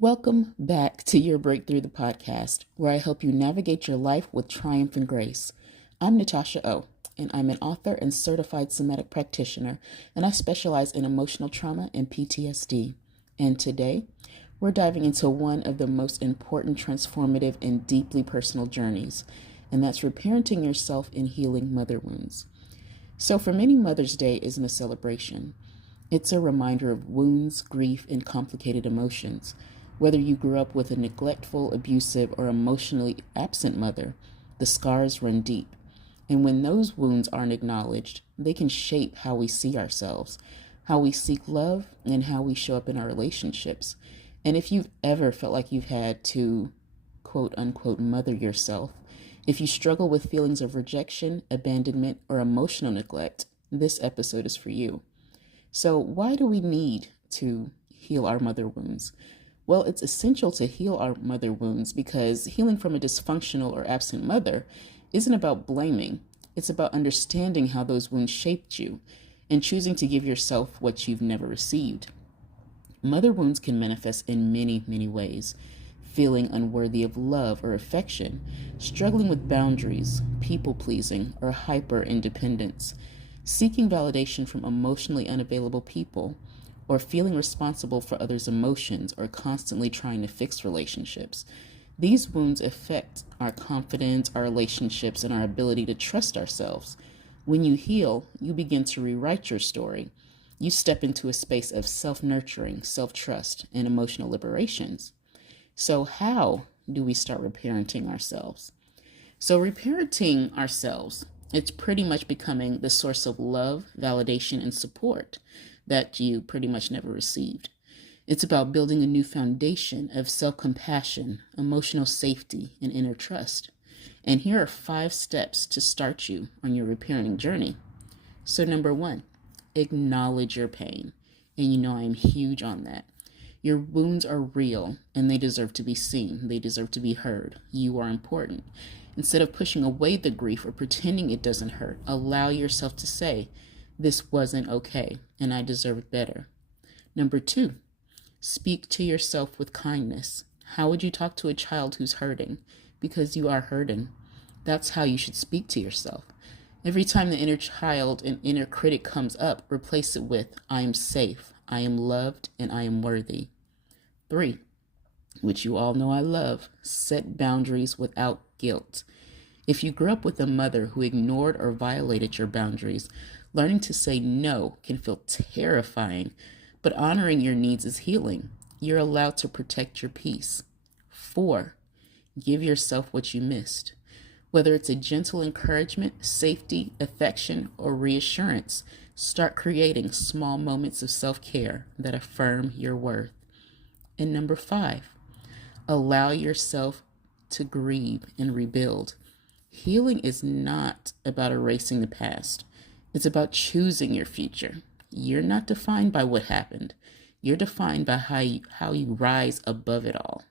Welcome back to Your Breakthrough the podcast, where I help you navigate your life with triumph and grace. I'm Natasha O, and I'm an author and certified somatic practitioner, and I specialize in emotional trauma and PTSD. And today, we're diving into one of the most important, transformative, and deeply personal journeys, and that's reparenting yourself and healing mother wounds. So for many, Mother's Day isn't a celebration. It's a reminder of wounds, grief, and complicated emotions. Whether you grew up with a neglectful, abusive, or emotionally absent mother, the scars run deep. And when those wounds aren't acknowledged, they can shape how we see ourselves, how we seek love, and how we show up in our relationships. And if you've ever felt like you've had to, quote unquote, mother yourself, if you struggle with feelings of rejection, abandonment, or emotional neglect, this episode is for you. So why do we need to heal our mother wounds? Well, it's essential to heal our mother wounds because healing from a dysfunctional or absent mother isn't about blaming. It's about understanding how those wounds shaped you and choosing to give yourself what you've never received. Mother wounds can manifest in many, many ways. Feeling unworthy of love or affection, struggling with boundaries, people-pleasing, or hyper-independence, seeking validation from emotionally unavailable people, or feeling responsible for others' emotions, or constantly trying to fix relationships. These wounds affect our confidence, our relationships, and our ability to trust ourselves. When you heal, you begin to rewrite your story. You step into a space of self-nurturing, self-trust, and emotional liberations. So how do we start reparenting ourselves? So reparenting ourselves, it's pretty much becoming the source of love, validation, and support that you pretty much never received. It's about building a new foundation of self-compassion, emotional safety, and inner trust. And here are 5 steps to start you on your reparenting journey. So number 1, acknowledge your pain. And you know I'm huge on that. Your wounds are real and they deserve to be seen. They deserve to be heard. You are important. Instead of pushing away the grief or pretending it doesn't hurt, allow yourself to say, this wasn't okay, and I deserved better. Number 2, speak to yourself with kindness. How would you talk to a child who's hurting? Because you are hurting. That's how you should speak to yourself. Every time the inner child and inner critic comes up, replace it with, I am safe, I am loved, and I am worthy. 3, which you all know I love, set boundaries without guilt. If you grew up with a mother who ignored or violated your boundaries, learning to say no can feel terrifying, but honoring your needs is healing. You're allowed to protect your peace. 4, give yourself what you missed. Whether it's a gentle encouragement, safety, affection, or reassurance, start creating small moments of self-care that affirm your worth. And number 5, allow yourself to grieve and rebuild. Healing is not about erasing the past. It's about choosing your future. You're not defined by what happened. You're defined by how you rise above it all.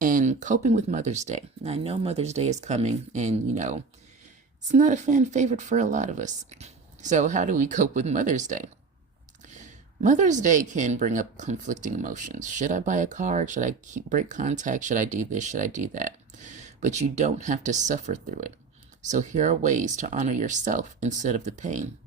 And coping with Mother's Day. I know Mother's Day is coming and, it's not a fan favorite for a lot of us. So how do we cope with Mother's Day? Mother's Day can bring up conflicting emotions. Should I buy a card? Should I break contact? Should I do this? Should I do that? But you don't have to suffer through it. So here are ways to honor yourself instead of the pain.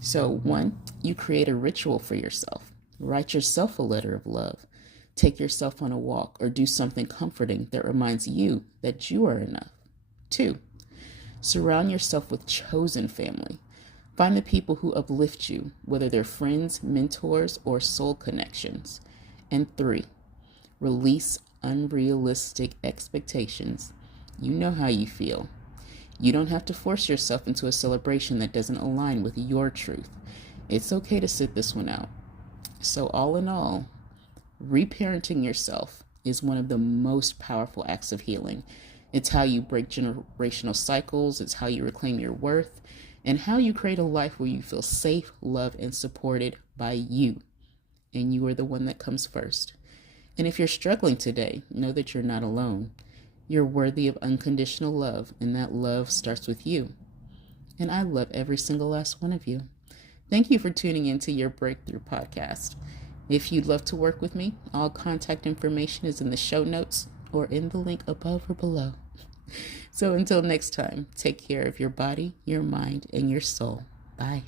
So 1, you create a ritual for yourself. Write yourself a letter of love. Take yourself on a walk or do something comforting that reminds you that you are enough. 2, surround yourself with chosen family. Find the people who uplift you, whether they're friends, mentors, or soul connections. And 3, release unrealistic expectations. You know how you feel. You don't have to force yourself into a celebration that doesn't align with your truth. It's okay to sit this one out. So all in all, reparenting yourself is one of the most powerful acts of healing. It's how you break generational cycles. It's how you reclaim your worth and how you create a life where you feel safe, loved, and supported by you. And you are the one that comes first. And if you're struggling today, know that you're not alone. You're worthy of unconditional love, and that love starts with you. And I love every single last one of you. Thank you for tuning into Your Breakthrough podcast. If you'd love to work with me, all contact information is in the show notes or in the link above or below. So until next time, take care of your body, your mind, and your soul. Bye.